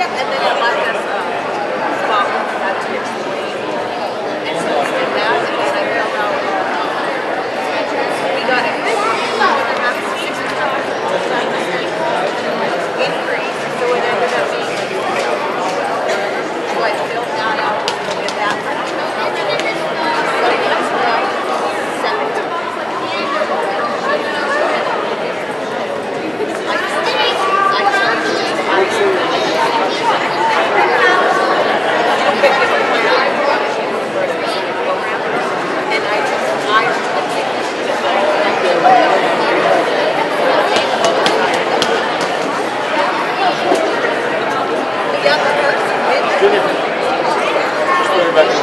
Yeah, and then it left us spot we had to explain. And so we did that, and then I filled out. We got a 6 increase, so it ended up being. So I filled that out to get that. So that's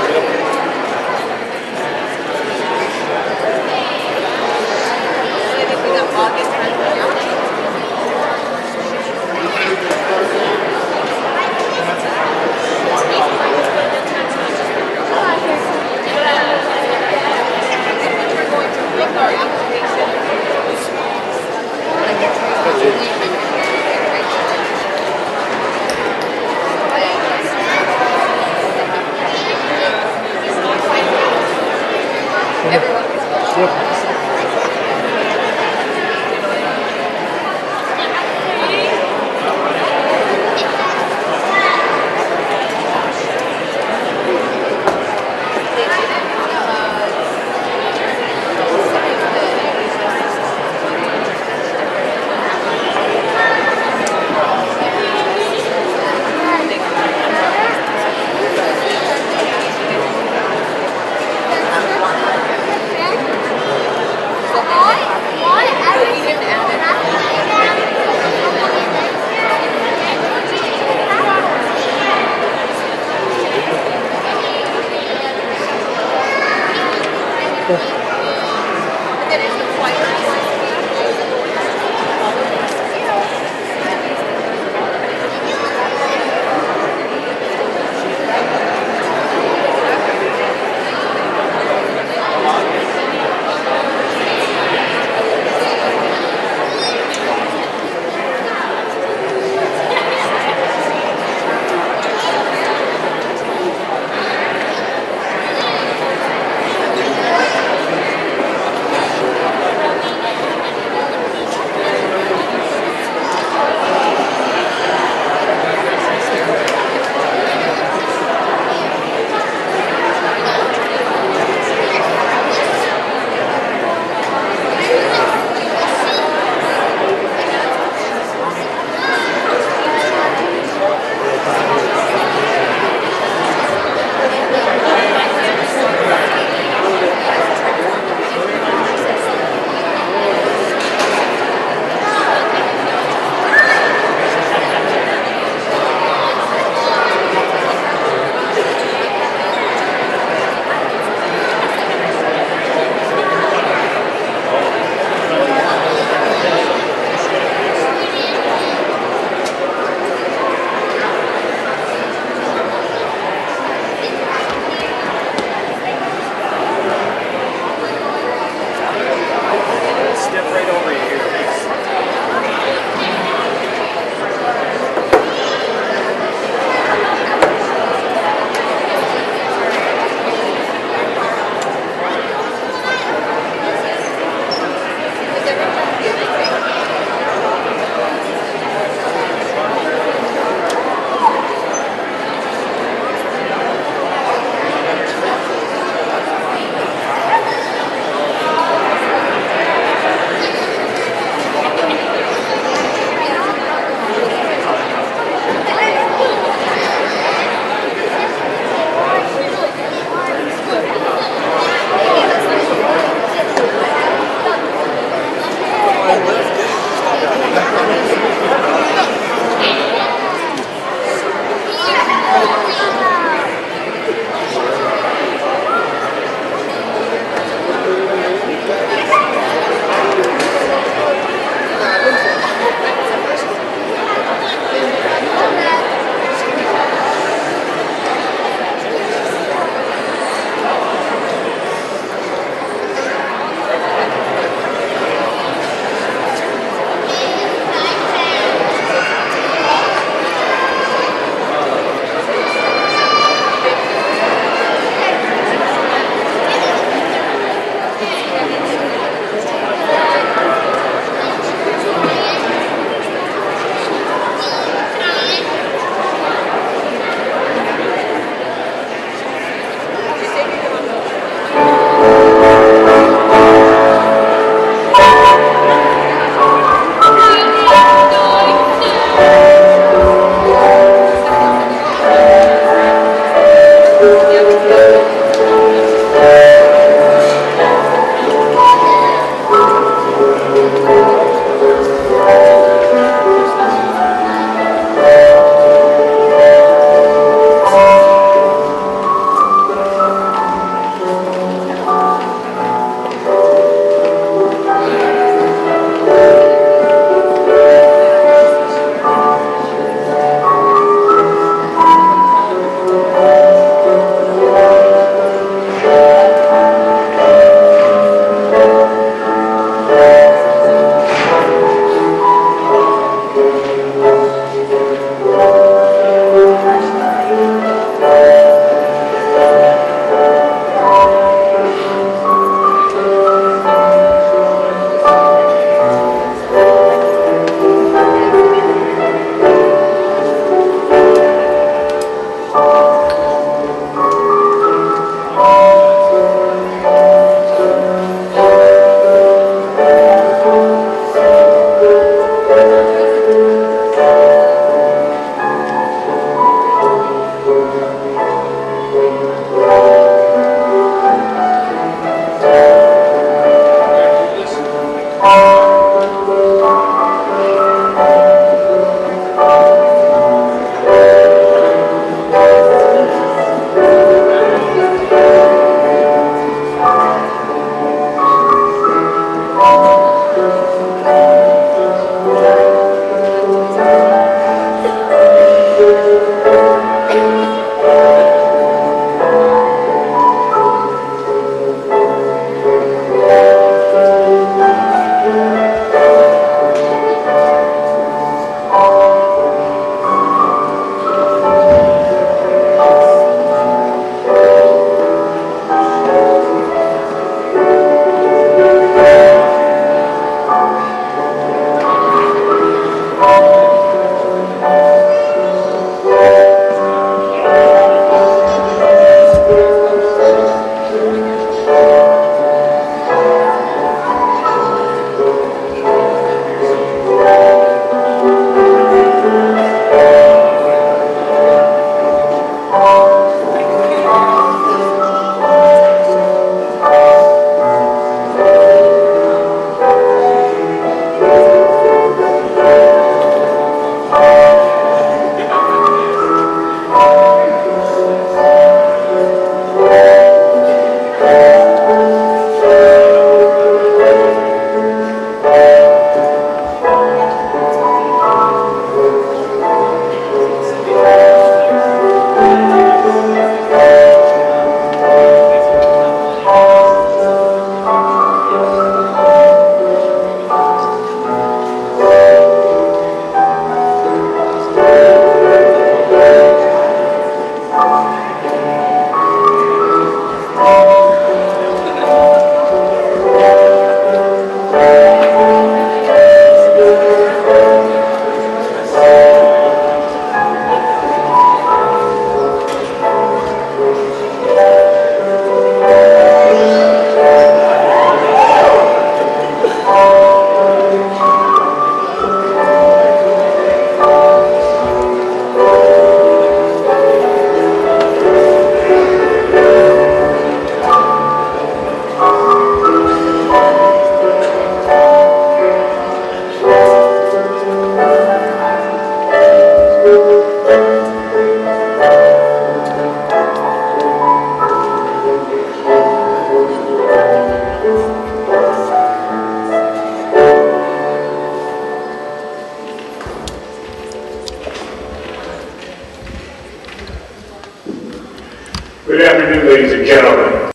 Good afternoon, ladies and gentlemen.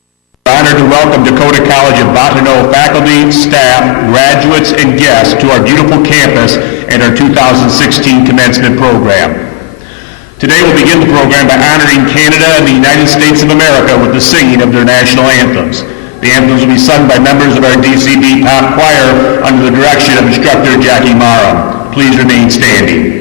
We're honored to welcome Dakota College of Bottineau faculty, staff, graduates, and guests to our beautiful campus and our 2016 commencement program. Today we'll begin the program by honoring Canada and the United States of America with the singing of their national anthems. The anthems will be sung by members of our DCB Pop Choir under the direction of instructor Jackie Mara. Please remain standing.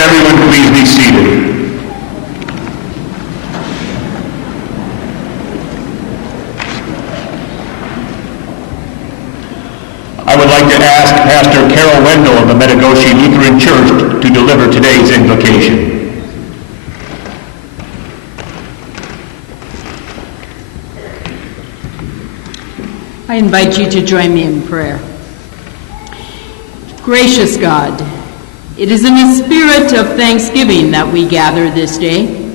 Everyone, please be seated. I would like to ask Pastor Carol Wendell of the Metagoshi Lutheran Church to deliver today's invocation. I invite you to join me in prayer. Gracious God, it is in a spirit of thanksgiving that we gather this day.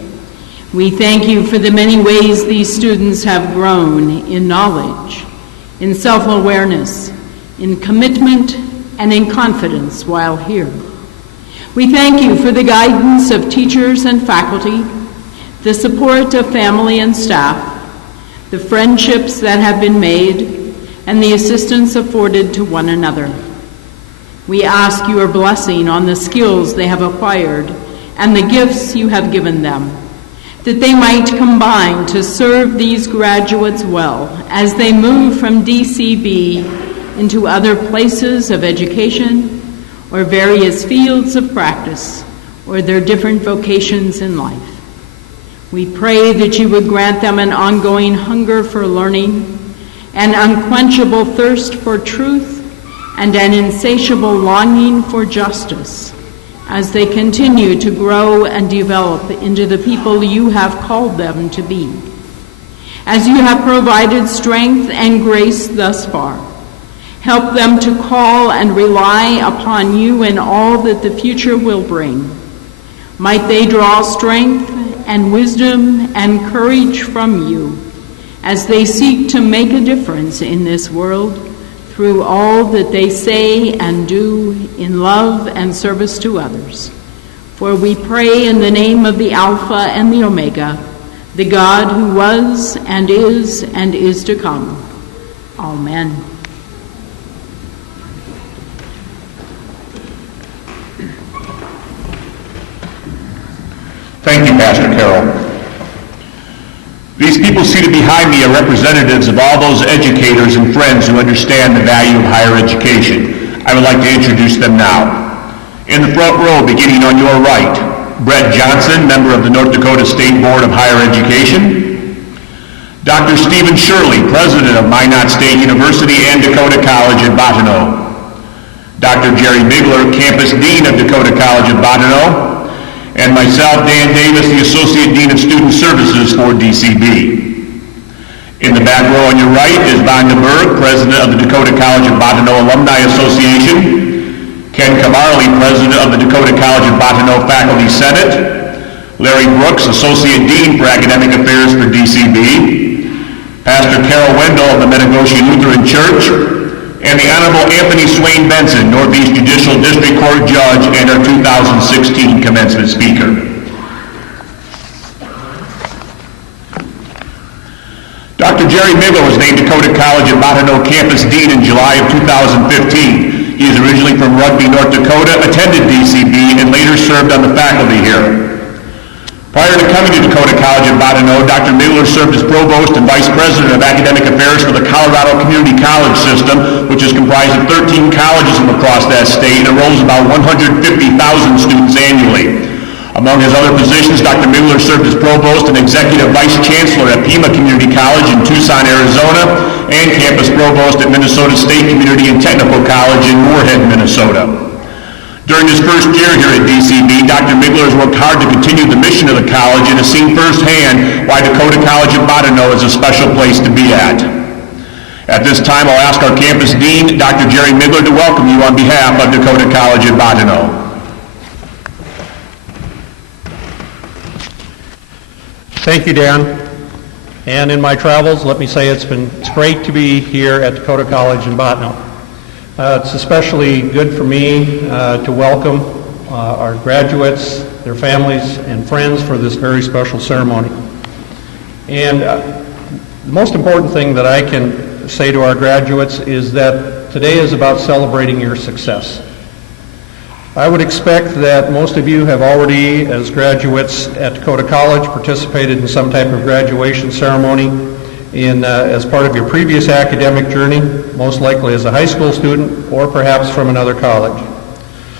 We thank you for the many ways these students have grown in knowledge, in self-awareness, in commitment, and in confidence while here. We thank you for the guidance of teachers and faculty, the support of family and staff, the friendships that have been made, and the assistance afforded to one another. We ask your blessing on the skills they have acquired and the gifts you have given them, that they might combine to serve these graduates well as they move from DCB into other places of education or various fields of practice or their different vocations in life. We pray that you would grant them an ongoing hunger for learning, an unquenchable thirst for truth, and an insatiable longing for justice as they continue to grow and develop into the people you have called them to be. As you have provided strength and grace thus far, help them to call and rely upon you in all that the future will bring. Might they draw strength and wisdom and courage from you as they seek to make a difference in this world through all that they say and do in love and service to others. For we pray in the name of the Alpha and the Omega, the God who was and is to come. Amen. Thank you, Pastor Carroll. These people seated behind me are representatives of all those educators and friends who understand the value of higher education. I would like to introduce them now. In the front row, beginning on your right, Brett Johnson, member of the North Dakota State Board of Higher Education. Dr. Stephen Shirley, president of Minot State University and Dakota College in Bottineau. Dr. Jerry Migler, campus dean of Dakota College of Bottineau. And myself, Dan Davis, the Associate Dean of Student Services for DCB. In the back row on your right is Vonda Berg, President of the Dakota College of Bottineau Alumni Association, Ken Camarley, President of the Dakota College of Bottineau Faculty Senate, Larry Brooks, Associate Dean for Academic Affairs for DCB, Pastor Carol Wendell of the Metigoshe Lutheran Church, and the Honorable Anthony Swain Benson, Northeast Judicial District Court Judge and our 2016 commencement speaker. Dr. Jerry Migler was named Dakota College at Bottineau Campus Dean in July of 2015. He is originally from Rugby, North Dakota, attended DCB, and later served on the faculty here. Prior to coming to Dakota College at Bottineau, Dr. Migler served as Provost and Vice President of Academic Affairs for the Colorado Community College System, which is comprised of 13 colleges from across that state and enrolls about 150,000 students annually. Among his other positions, Dr. Migler served as Provost and Executive Vice Chancellor at Pima Community College in Tucson, Arizona, and Campus Provost at Minnesota State Community and Technical College in Moorhead, Minnesota. During his first year here at DCB, Dr. Migler has worked hard to continue the mission of the college and has seen firsthand why Dakota College at Bottineau is a special place to be at. At this time, I'll ask our campus dean, Dr. Jerry Migler, to welcome you on behalf of Dakota College at Bottineau. Thank you, Dan. And in my travels, let me say it's great to be here at Dakota College in Bottineau. It's especially good for me to welcome our graduates, their families, and friends for this very special ceremony. And the most important thing that I can say to our graduates is that today is about celebrating your success. I would expect that most of you have already, as graduates at Dakota College, participated in some type of graduation ceremony as part of your previous academic journey, most likely as a high school student or perhaps from another college.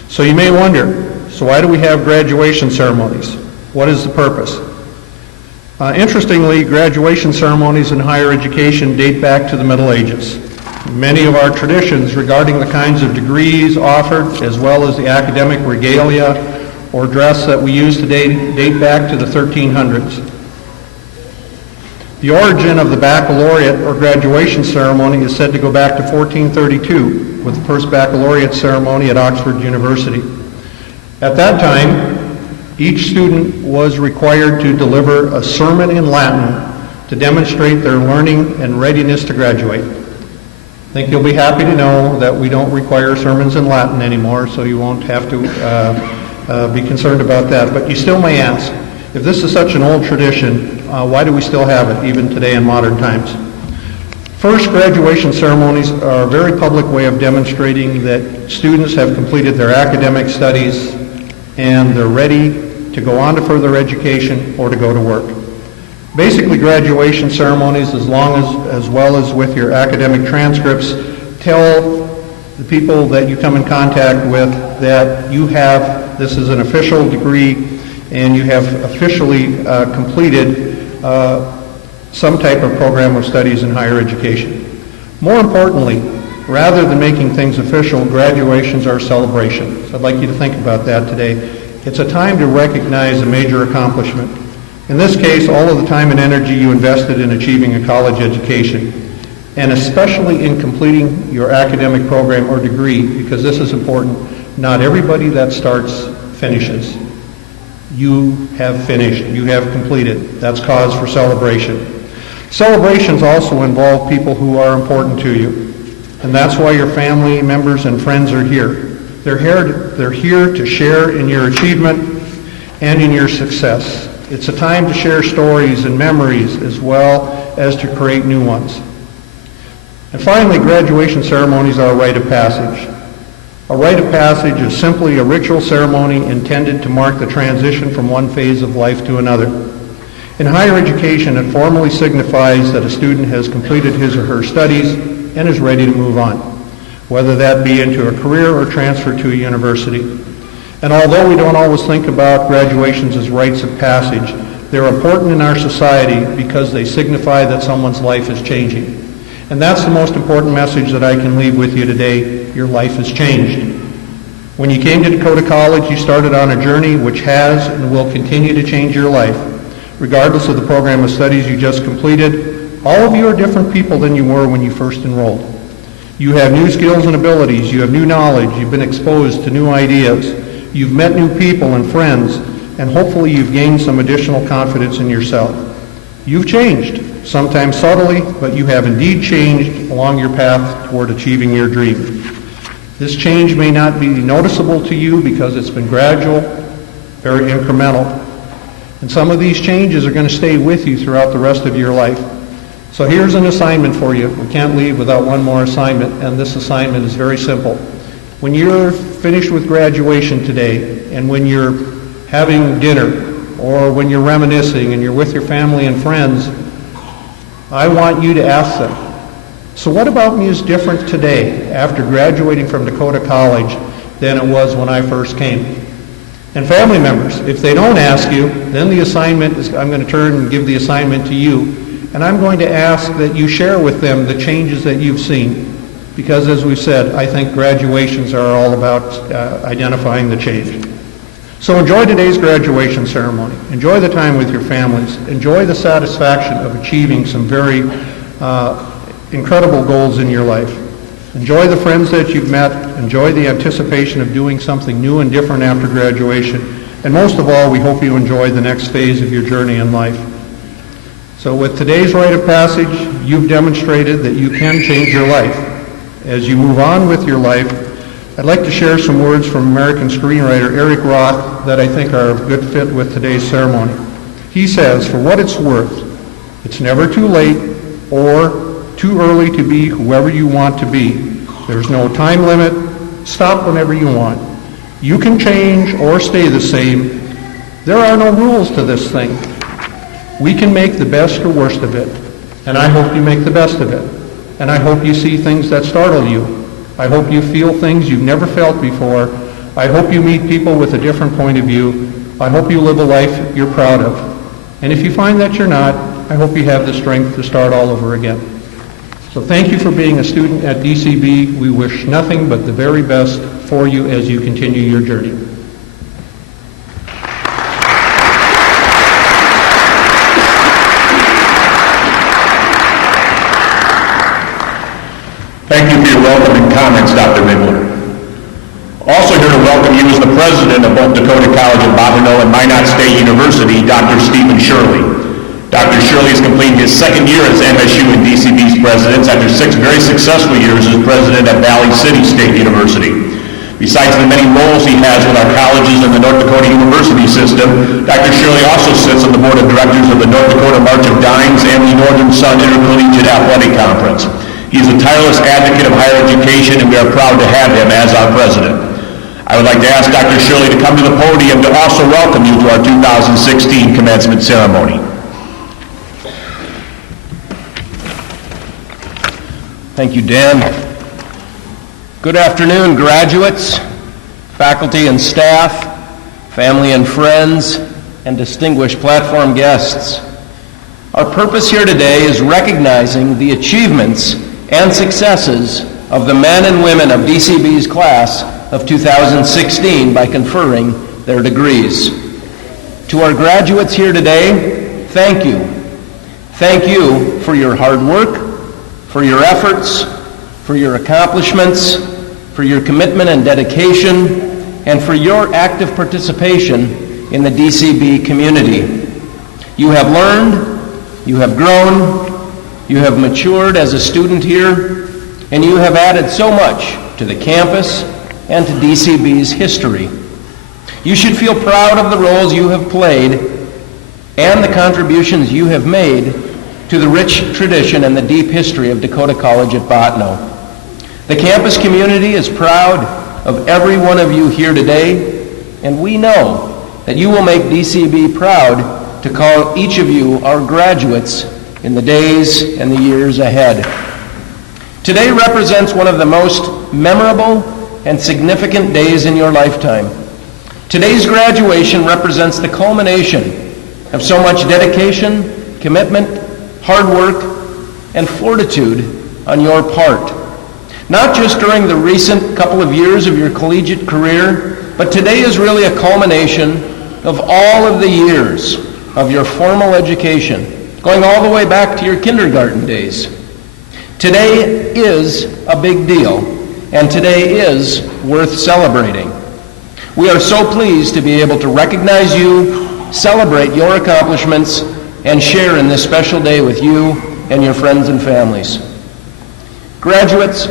So you may wonder, so why do we have graduation ceremonies? What is the purpose? Interestingly, graduation ceremonies in higher education date back to the Middle Ages. Many of our traditions regarding the kinds of degrees offered, as well as the academic regalia or dress that we use today, date back to the 1300s. The origin of the baccalaureate or graduation ceremony is said to go back to 1432 with the first baccalaureate ceremony at Oxford University. At that time, each student was required to deliver a sermon in Latin to demonstrate their learning and readiness to graduate. I think you'll be happy to know that we don't require sermons in Latin anymore, so you won't have to be concerned about that. But you still may ask, if this is such an old tradition, why do we still have it even today in modern times? First, graduation ceremonies are a very public way of demonstrating that students have completed their academic studies and they're ready to go on to further education, or to go to work. Basically, graduation ceremonies, as well as with your academic transcripts, tell the people that you come in contact with that you have, this is an official degree, and you have officially completed some type of program of studies in higher education. More importantly, rather than making things official, graduations are celebrations. I'd like you to think about that today. It's a time to recognize a major accomplishment. In this case, all of the time and energy you invested in achieving a college education, and especially in completing your academic program or degree, because this is important. Not everybody that starts finishes. You have finished. You have completed. That's cause for celebration. Celebrations also involve people who are important to you, and that's why your family members and friends are here. They're here to share in your achievement and in your success. It's a time to share stories and memories as well as to create new ones. And finally, graduation ceremonies are a rite of passage. A rite of passage is simply a ritual ceremony intended to mark the transition from one phase of life to another. In higher education, it formally signifies that a student has completed his or her studies and is ready to move on, whether that be into a career or transfer to a university. And although we don't always think about graduations as rites of passage, they're important in our society because they signify that someone's life is changing. And that's the most important message that I can leave with you today. Your life has changed. When you came to Dakota College, you started on a journey which has and will continue to change your life. Regardless of the program of studies you just completed, all of you are different people than you were when you first enrolled. You have new skills and abilities. You have new knowledge. You've been exposed to new ideas. You've met new people and friends, and hopefully you've gained some additional confidence in yourself. You've changed, sometimes subtly, but you have indeed changed along your path toward achieving your dream. This change may not be noticeable to you because it's been gradual, very incremental, and some of these changes are going to stay with you throughout the rest of your life. So here's an assignment for you. We can't leave without one more assignment, and this assignment is very simple. When you're finished with graduation today, and when you're having dinner, or when you're reminiscing and you're with your family and friends, I want you to ask them, so what about me is different today after graduating from Dakota College than it was when I first came? And family members, if they don't ask you, then the assignment is, I'm going to turn and give the assignment to you, and I'm going to ask that you share with them the changes that you've seen. Because as we've said, I think graduations are all about identifying the change. So enjoy today's graduation ceremony. Enjoy the time with your families. Enjoy the satisfaction of achieving some very incredible goals in your life. Enjoy the friends that you've met. Enjoy the anticipation of doing something new and different after graduation. And most of all, we hope you enjoy the next phase of your journey in life. So with today's rite of passage, you've demonstrated that you can change your life. As you move on with your life, I'd like to share some words from American screenwriter Eric Roth that I think are a good fit with today's ceremony. He says, "For what it's worth, it's never too late or too early to be whoever you want to be. There's no time limit. Stop whenever you want. You can change or stay the same. There are no rules to this thing. We can make the best or worst of it, and I hope you make the best of it. And I hope you see things that startle you. I hope you feel things you've never felt before. I hope you meet people with a different point of view. I hope you live a life you're proud of. And if you find that you're not, I hope you have the strength to start all over again." So thank you for being a student at DCB. We wish nothing but the very best for you as you continue your journey. Thank you for your welcome and comments, Dr. Midler. Also here to welcome you is the president of both Dakota College of Bottineau and Minot State University, Dr. Stephen Shirley. Dr. Shirley is completing his second year as MSU and DCB's president after 6 very successful years as president at Valley City State University. Besides the many roles he has with our colleges in the North Dakota University system, Dr. Shirley also sits on the board of directors of the North Dakota March of Dimes and the Northern Sun Intercollegiate Athletic Conference. He is a tireless advocate of higher education, and we are proud to have him as our president. I would like to ask Dr. Shirley to come to the podium to also welcome you to our 2016 commencement ceremony. Thank you, Dan. Good afternoon, graduates, faculty and staff, family and friends, and distinguished platform guests. Our purpose here today is recognizing the achievements and successes of the men and women of DCB's class of 2016 by conferring their degrees. To our graduates here today, thank you. Thank you for your hard work, for your efforts, for your accomplishments, for your commitment and dedication, and for your active participation in the DCB community. You have learned, you have grown, you have matured as a student here, and you have added so much to the campus and to DCB's history. You should feel proud of the roles you have played and the contributions you have made to the rich tradition and the deep history of Dakota College at Bottineau. The campus community is proud of every one of you here today, and we know that you will make DCB proud to call each of you our graduates in the days and the years ahead. Today represents one of the most memorable and significant days in your lifetime. Today's graduation represents the culmination of so much dedication, commitment, hard work, and fortitude on your part. Not just during the recent couple of years of your collegiate career, but today is really a culmination of all of the years of your formal education, going all the way back to your kindergarten days. Today is a big deal, and today is worth celebrating. We are so pleased to be able to recognize you, celebrate your accomplishments, and share in this special day with you and your friends and families. Graduates,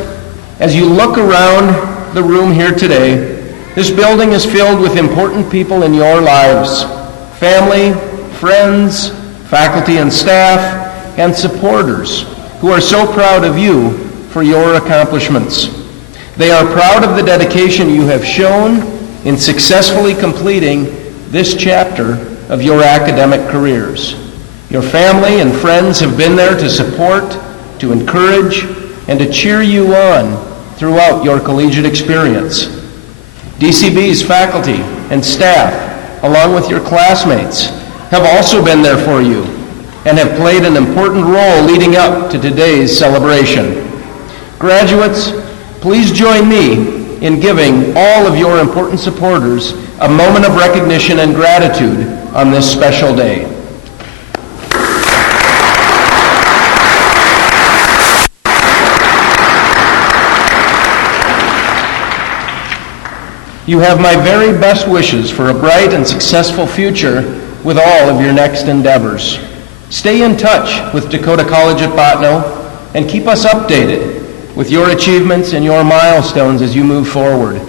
as you look around the room here today, this building is filled with important people in your lives: family, friends, faculty and staff, and supporters who are so proud of you for your accomplishments. They are proud of the dedication you have shown in successfully completing this chapter of your academic careers. Your family and friends have been there to support, to encourage, and to cheer you on throughout your collegiate experience. DCB's faculty and staff, along with your classmates, have also been there for you and have played an important role leading up to today's celebration. Graduates, please join me in giving all of your important supporters a moment of recognition and gratitude on this special day. You have my very best wishes for a bright and successful future with all of your next endeavors. Stay in touch with Dakota College at Bottineau and keep us updated with your achievements and your milestones as you move forward.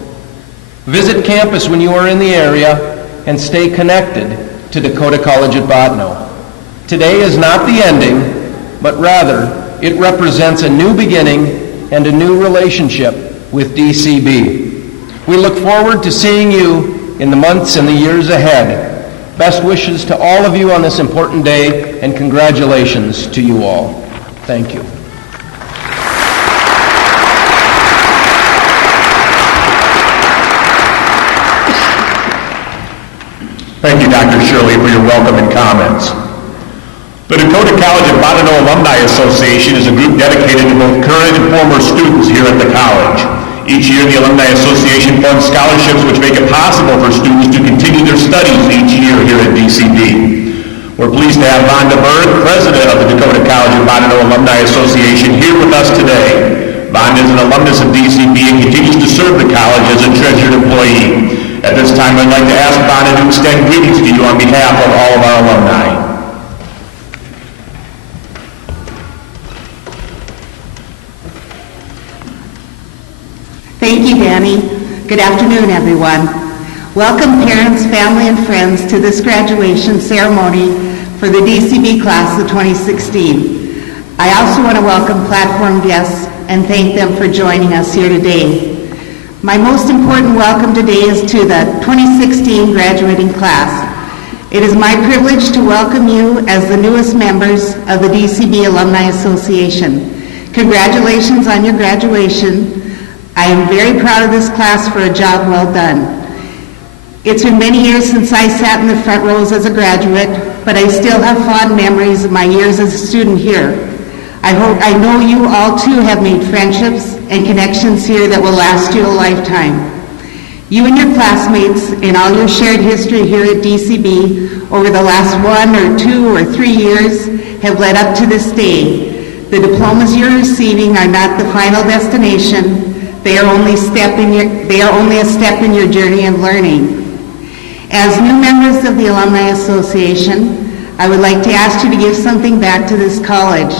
Visit campus when you are in the area and stay connected to Dakota College at Bottineau. Today is not the ending, but rather it represents a new beginning and a new relationship with DCB. We look forward to seeing you in the months and the years ahead. Best wishes to all of you on this important day, and congratulations to you all. Thank you. Thank you, Dr. Shirley, for your welcome and comments. The Dakota College at Bottineau Alumni Association is a group dedicated to both current and former students here at the college. Each year, the Alumni Association funds scholarships which make it possible for students to continue their studies each year here at DCB. We're pleased to have Vonda Berg, president of the Dakota College at Bottineau Alumni Association, here with us today. Vonda is an alumnus of DCB and continues to serve the college as a treasured employee. At this time, I'd like to ask Vonda to extend greetings to you on behalf of all of our alumni. Thank you, Danny. Good afternoon, everyone. Welcome, parents, family, and friends to this graduation ceremony for the DCB class of 2016. I also want to welcome platform guests and thank them for joining us here today. My most important welcome today is to the 2016 graduating class. It is my privilege to welcome you as the newest members of the DCB Alumni Association. Congratulations on your graduation. I am very proud of this class for a job well done. It's been many years since I sat in the front rows as a graduate, but I still have fond memories of my years as a student here. I know you all too have made friendships and connections here that will last you a lifetime. You and your classmates and all your shared history here at DCB over the last 1 or 2 or 3 years have led up to this day. The diplomas you're receiving are not the final destination. They are only a step in your journey of learning. As new members of the Alumni Association, I would like to ask you to give something back to this college.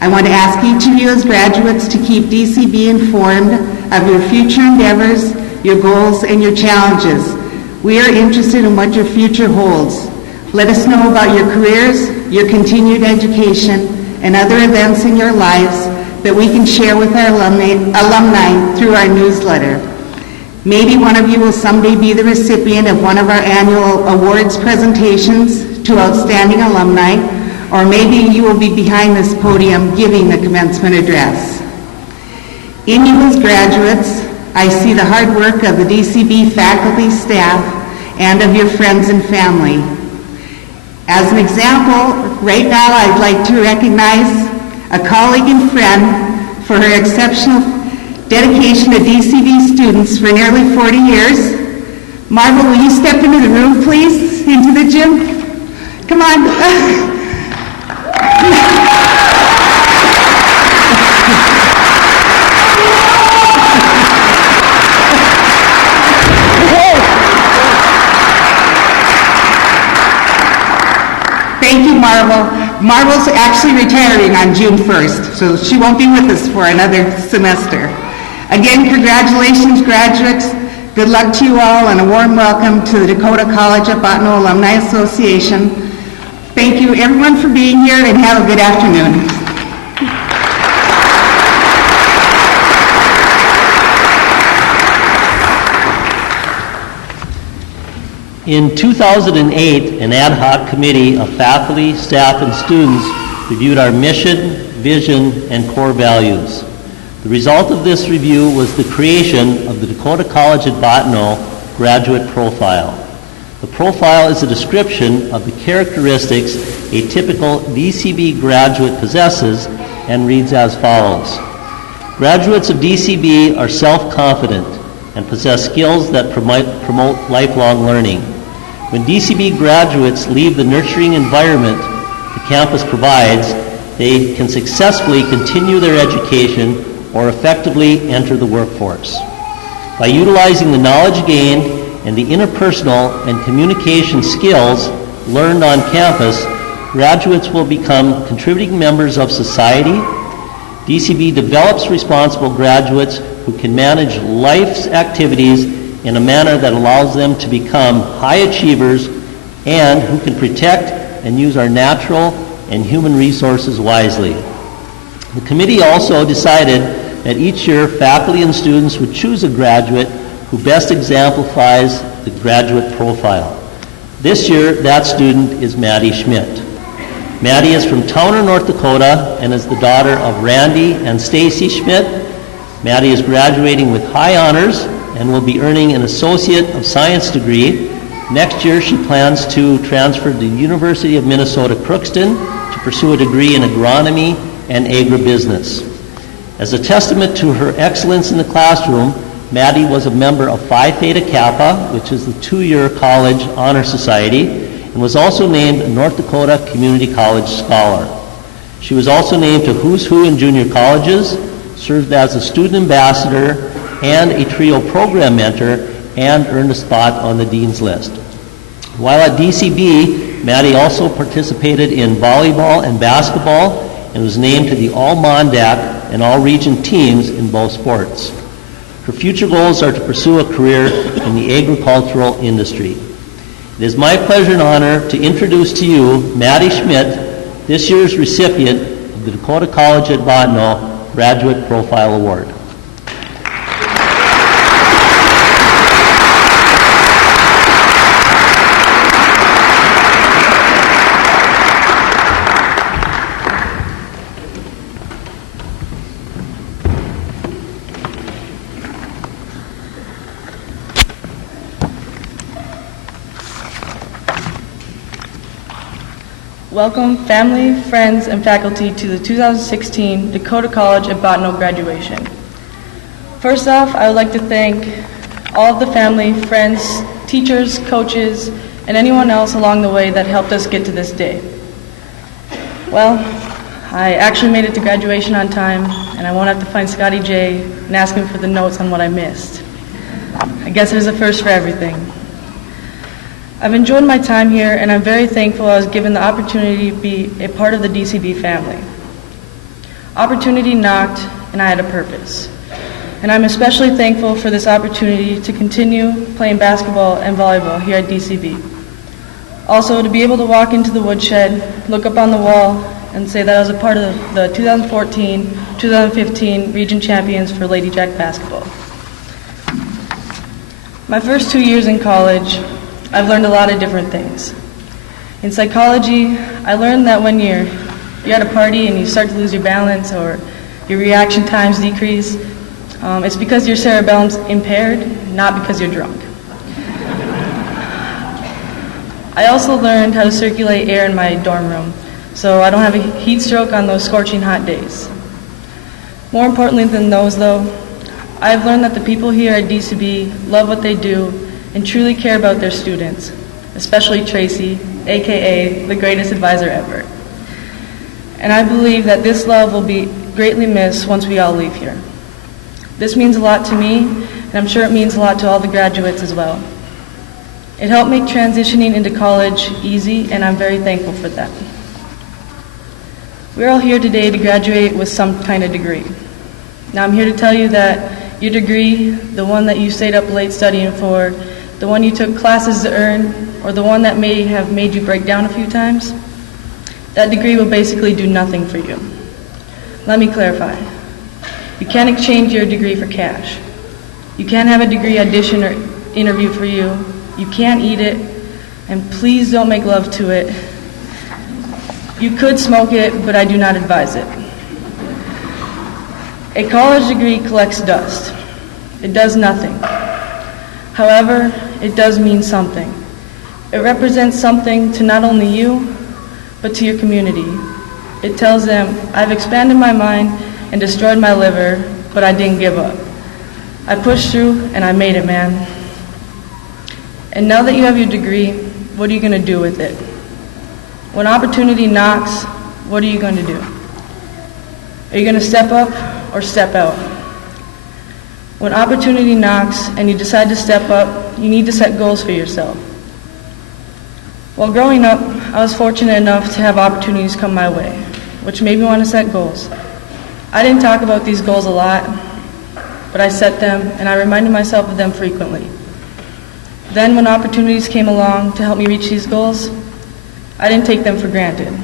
I want to ask each of you as graduates to keep DCB informed of your future endeavors, your goals, and your challenges. We are interested in what your future holds. Let us know about your careers, your continued education, and other events in your lives that we can share with our alumni through our newsletter. Maybe one of you will someday be the recipient of one of our annual awards presentations to outstanding alumni, or maybe you will be behind this podium giving the commencement address. In you as graduates, I see the hard work of the DCB faculty, staff, and of your friends and family. As an example, right now I'd like to recognize a colleague and friend for her exceptional dedication to DCB students for nearly 40 years. Marvel, will you step into the room, please? Into the gym? Come on. Thank you, Marvel. Marvel's actually retiring on June 1st, so she won't be with us for another semester. Again, congratulations, graduates. Good luck to you all, and a warm welcome to the Dakota College at Bottineau Alumni Association. Thank you, everyone, for being here, and have a good afternoon. In 2008, an ad hoc committee of faculty, staff, and students reviewed our mission, vision, and core values. The result of this review was the creation of the Dakota College at Bottineau Graduate Profile. The profile is a description of the characteristics a typical DCB graduate possesses and reads as follows. Graduates of DCB are self-confident and possess skills that promote lifelong learning. When DCB graduates leave the nurturing environment the campus provides, they can successfully continue their education or effectively enter the workforce. By utilizing the knowledge gained and the interpersonal and communication skills learned on campus, graduates will become contributing members of society. DCB develops responsible graduates who can manage life's activities in a manner that allows them to become high achievers and who can protect and use our natural and human resources wisely. The committee also decided that each year faculty and students would choose a graduate who best exemplifies the graduate profile. This year, that student is Maddie Schmidt. Maddie is from Towner, North Dakota, and is the daughter of Randy and Stacy Schmidt. Maddie is graduating with high honors and will be earning an Associate of Science degree. Next year, she plans to transfer to the University of Minnesota Crookston to pursue a degree in agronomy and agribusiness. As a testament to her excellence in the classroom, Maddie was a member of Phi Theta Kappa, which is the two-year college honor society, and was also named a North Dakota Community College Scholar. She was also named to Who's Who in junior colleges, served as a student ambassador and a TRIO program mentor, and earned a spot on the Dean's List. While at DCB, Maddie also participated in volleyball and basketball and was named to the All-Mondac and All-Region teams in both sports. Her future goals are to pursue a career in the agricultural industry. It is my pleasure and honor to introduce to you Maddie Schmidt, this year's recipient of the Dakota College at Bottineau Graduate Profile Award. Welcome, family, friends, and faculty to the 2016 Dakota College at Bottineau graduation. First off, I would like to thank all of the family, friends, teachers, coaches, and anyone else along the way that helped us get to this day. Well, I actually made it to graduation on time, and I won't have to find Scotty J and ask him for the notes on what I missed. I guess there's a first for everything. I've enjoyed my time here, and I'm very thankful I was given the opportunity to be a part of the DCB family. Opportunity knocked, and I had a purpose. And I'm especially thankful for this opportunity to continue playing basketball and volleyball here at DCB. Also, to be able to walk into the Woodshed, look up on the wall, and say that I was a part of the 2014-2015 region champions for Lady Jack basketball. My first 2 years in college, I've learned a lot of different things. In psychology, I learned that when you're at a party and you start to lose your balance or your reaction times decrease, it's because your cerebellum's impaired, not because you're drunk. I also learned how to circulate air in my dorm room, so I don't have a heat stroke on those scorching hot days. More importantly than those, though, I've learned that the people here at DCB love what they do and truly care about their students, especially Tracy, aka the greatest advisor ever. And I believe that this love will be greatly missed once we all leave here. This means a lot to me, and I'm sure it means a lot to all the graduates as well. It helped make transitioning into college easy, and I'm very thankful for that. We're all here today to graduate with some kind of degree. Now I'm here to tell you that your degree, the one that you stayed up late studying for, the one you took classes to earn, or the one that may have made you break down a few times, that degree will basically do nothing for you. Let me clarify. You can't exchange your degree for cash. You can't have a degree audition or interview for you. You can't eat it, and please don't make love to it. You could smoke it, but I do not advise it. A college degree collects dust. It does nothing. However, it does mean something. It represents something to not only you, but to your community. It tells them, I've expanded my mind and destroyed my liver, but I didn't give up. I pushed through and I made it, man. And now that you have your degree, what are you going to do with it? When opportunity knocks, what are you going to do? Are you going to step up or step out? When opportunity knocks and you decide to step up, you need to set goals for yourself. While growing up, I was fortunate enough to have opportunities come my way, which made me want to set goals. I didn't talk about these goals a lot, but I set them and I reminded myself of them frequently. Then when opportunities came along to help me reach these goals, I didn't take them for granted.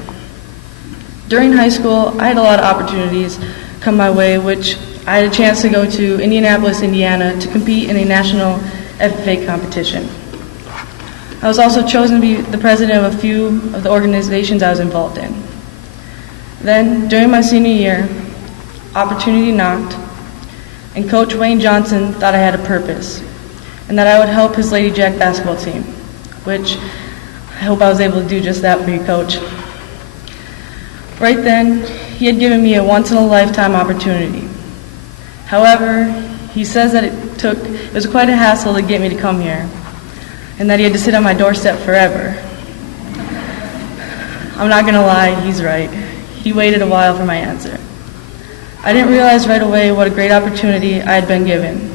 During high school, I had a lot of opportunities come my way, which I had a chance to go to Indianapolis, Indiana to compete in a national FFA competition. I was also chosen to be the president of a few of the organizations I was involved in. Then, during my senior year, opportunity knocked, and Coach Wayne Johnson thought I had a purpose, and that I would help his Lady Jack basketball team, which I hope I was able to do just that for you, Coach. Right then, he had given me a once-in-a-lifetime opportunity. However, he says that it was quite a hassle to get me to come here, and that he had to sit on my doorstep forever. I'm not gonna lie, he's right. He waited a while for my answer. I didn't realize right away what a great opportunity I had been given,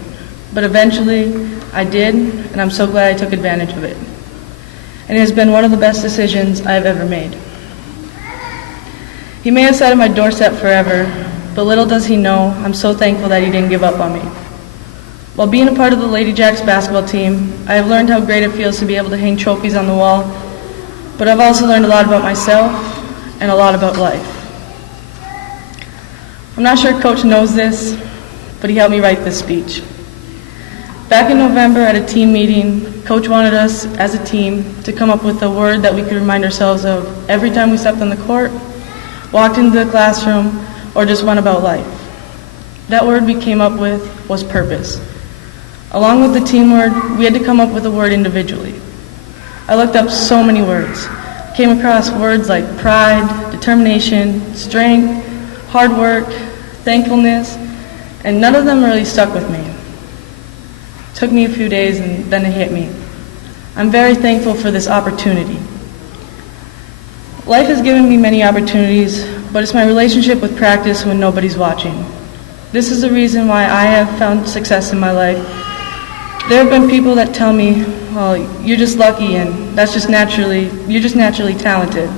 but eventually I did, and I'm so glad I took advantage of it. And it has been one of the best decisions I've ever made. He may have sat at my doorstep forever, but little does he know, I'm so thankful that he didn't give up on me. While being a part of the Lady Jacks basketball team, I have learned how great it feels to be able to hang trophies on the wall, but I've also learned a lot about myself and a lot about life. I'm not sure Coach knows this, but he helped me write this speech. Back in November at a team meeting, Coach wanted us as a team to come up with a word that we could remind ourselves of every time we stepped on the court, walked into the classroom, or just went about life. That word we came up with was purpose. Along with the team word, we had to come up with a word individually. I looked up so many words, came across words like pride, determination, strength, hard work, thankfulness, and none of them really stuck with me. It took me a few days and then it hit me. I'm very thankful for this opportunity. Life has given me many opportunities, but it's my relationship with practice when nobody's watching. This is the reason why I have found success in my life. There have been people that tell me, well, you're just lucky and you're just naturally talented.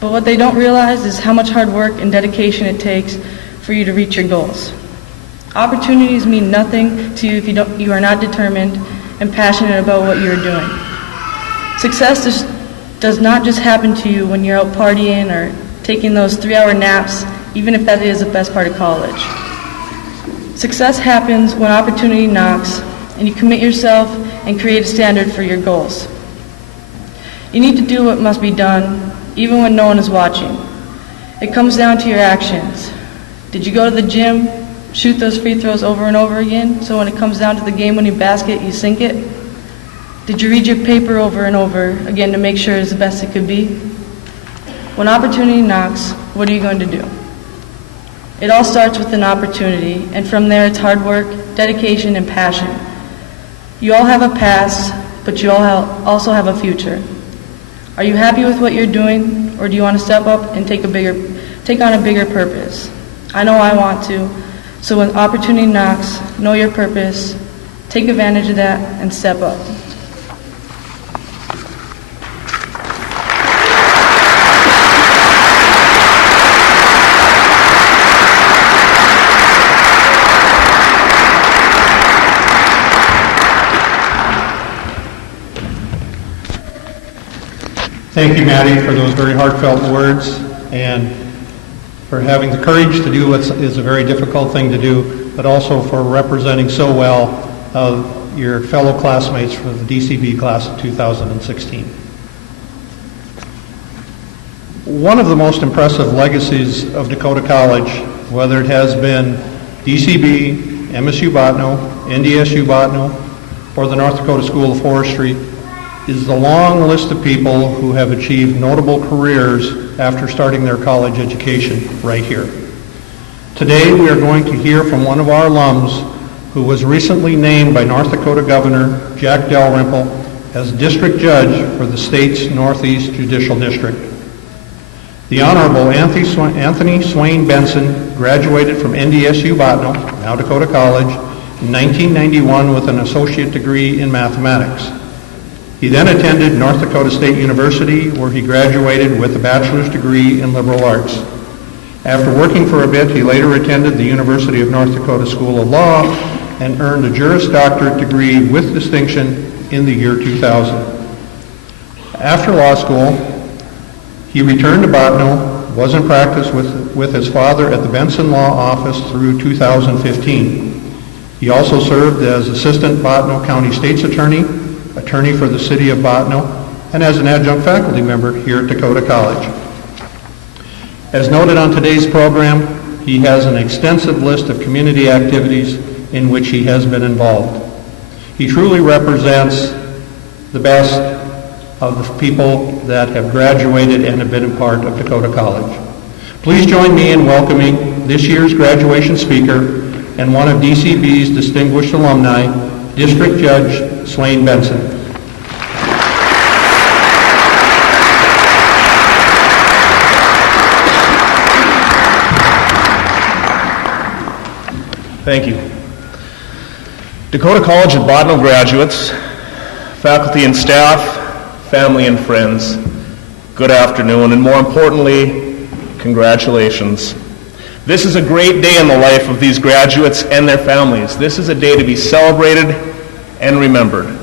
But what they don't realize is how much hard work and dedication it takes for you to reach your goals. Opportunities mean nothing to you if you are not determined and passionate about what you are doing. Success does not just happen to you when you're out partying or taking those 3-hour naps, even if that is the best part of college. Success happens when opportunity knocks and you commit yourself and create a standard for your goals. You need to do what must be done, even when no one is watching. It comes down to your actions. Did you go to the gym, shoot those free throws over and over again, so when it comes down to the game-winning basket, you sink it? Did you read your paper over and over again to make sure it's the best it could be? When opportunity knocks, what are you going to do? It all starts with an opportunity, and from there it's hard work, dedication, and passion. You all have a past, but you all also have a future. Are you happy with what you're doing, or do you want to step up and take on a bigger purpose? I know I want to, so when opportunity knocks, know your purpose, take advantage of that, and step up. Thank you, Maddie, for those very heartfelt words and for having the courage to do what is a very difficult thing to do, but also for representing so well your fellow classmates for the DCB class of 2016. One of the most impressive legacies of Dakota College, whether it has been DCB, MSU Bottineau, NDSU Bottineau, or the North Dakota School of Forestry, is the long list of people who have achieved notable careers after starting their college education right here. Today we are going to hear from one of our alums who was recently named by North Dakota Governor Jack Dalrymple as district judge for the state's Northeast Judicial District. The Honorable Anthony Swain Benson graduated from NDSU Bottineau, now Dakota College, in 1991 with an associate degree in mathematics. He then attended North Dakota State University, where he graduated with a bachelor's degree in liberal arts. After working for a bit, he later attended the University of North Dakota School of Law and earned a Juris Doctorate degree with distinction in the year 2000. After law school, he returned to Bottineau, was in practice with his father at the Benson Law Office through 2015. He also served as Assistant Bottineau County State's Attorney for the City of Bottineau, and as an adjunct faculty member here at Dakota College. As noted on today's program, he has an extensive list of community activities in which he has been involved. He truly represents the best of the people that have graduated and have been a part of Dakota College. Please join me in welcoming this year's graduation speaker and one of DCB's distinguished alumni, District Judge Swain Benson. Thank you. Dakota College of Bottineau graduates, faculty and staff, family and friends, good afternoon, and more importantly, congratulations. This is a great day in the life of these graduates and their families. This is a day to be celebrated and remembered.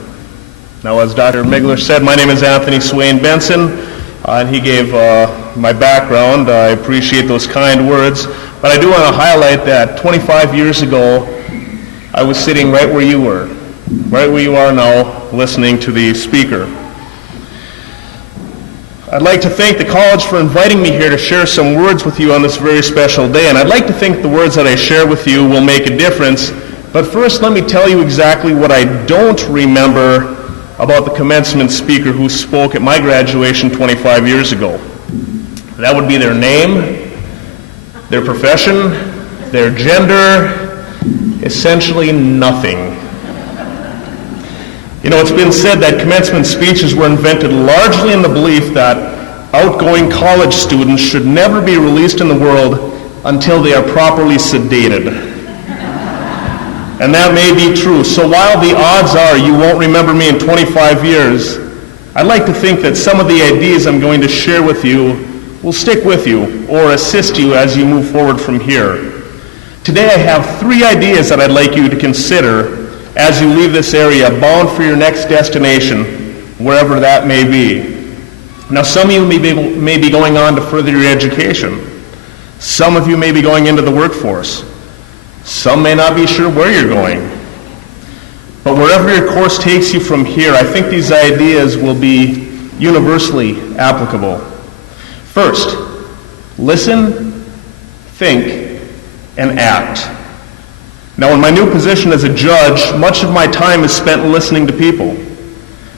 Now, as Dr. Migler said, my name is Anthony Swain Benson, and he gave my background. I appreciate those kind words, but I do want to highlight that 25 years ago, I was sitting right where you were, right where you are now, listening to the speaker. I'd like to thank the college for inviting me here to share some words with you on this very special day, and I'd like to think the words that I share with you will make a difference. But first, let me tell you exactly what I don't remember about the commencement speaker who spoke at my graduation 25 years ago. That would be their name, their profession, their gender, essentially nothing. You know, it's been said that commencement speeches were invented largely in the belief that outgoing college students should never be released in the world until they are properly sedated. And that may be true. So while the odds are you won't remember me in 25 years, I'd like to think that some of the ideas I'm going to share with you will stick with you or assist you as you move forward from here. Today I have 3 ideas that I'd like you to consider as you leave this area, bound for your next destination, wherever that may be. Now, some of you may be going on to further your education. Some of you may be going into the workforce. Some may not be sure where you're going. But wherever your course takes you from here, I think these ideas will be universally applicable. First, listen, think, and act. Now, in my new position as a judge, much of my time is spent listening to people.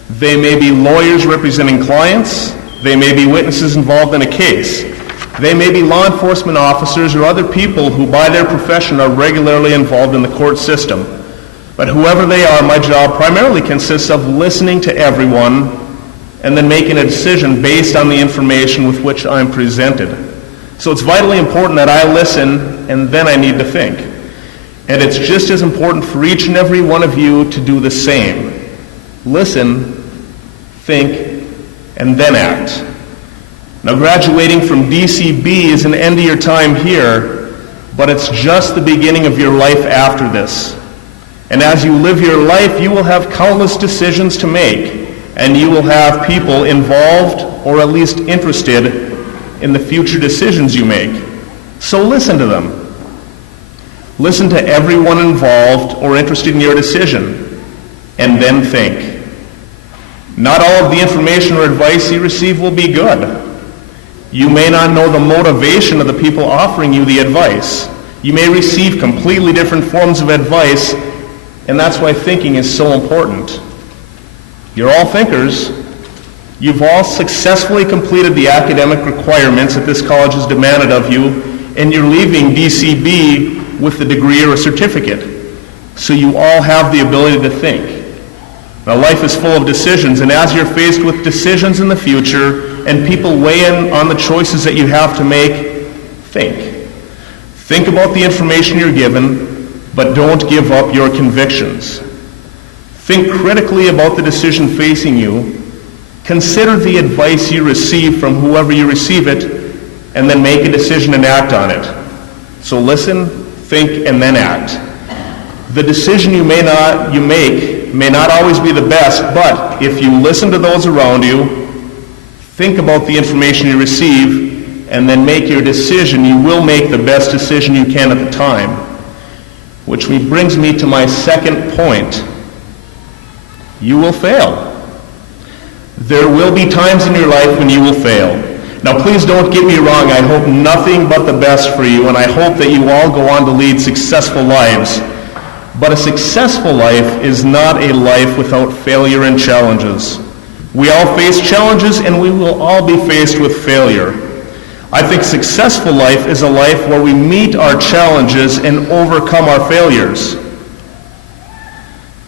They may be lawyers representing clients. They may be witnesses involved in a case. They may be law enforcement officers or other people who, by their profession, are regularly involved in the court system. But whoever they are, my job primarily consists of listening to everyone and then making a decision based on the information with which I'm presented. So it's vitally important that I listen and then I need to think. And it's just as important for each and every one of you to do the same. Listen, think, and then act. Now, graduating from DCB is an end of your time here, but it's just the beginning of your life after this. And as you live your life, you will have countless decisions to make, and you will have people involved or at least interested in the future decisions you make. So listen to them. Listen to everyone involved or interested in your decision, and then think. Not all of the information or advice you receive will be good. You may not know the motivation of the people offering you the advice. You may receive completely different forms of advice, and that's why thinking is so important. You're all thinkers. You've all successfully completed the academic requirements that this college has demanded of you, and you're leaving DCB with a degree or a certificate. So you all have the ability to think. Now, life is full of decisions, and as you're faced with decisions in the future and people weigh in on the choices that you have to make, think. Think about the information you're given, but don't give up your convictions. Think critically about the decision facing you. Consider the advice you receive from whoever you receive it, and then make a decision and act on it. So listen, think, and then act. The decision you make may not always be the best, but if you listen to those around you, think about the information you receive, and then make your decision, you will make the best decision you can at the time. Which brings me to my second point. You will fail. There will be times in your life when you will fail. Now, please don't get me wrong. I hope nothing but the best for you, and I hope that you all go on to lead successful lives. But a successful life is not a life without failure and challenges. We all face challenges, and we will all be faced with failure. I think successful life is a life where we meet our challenges and overcome our failures.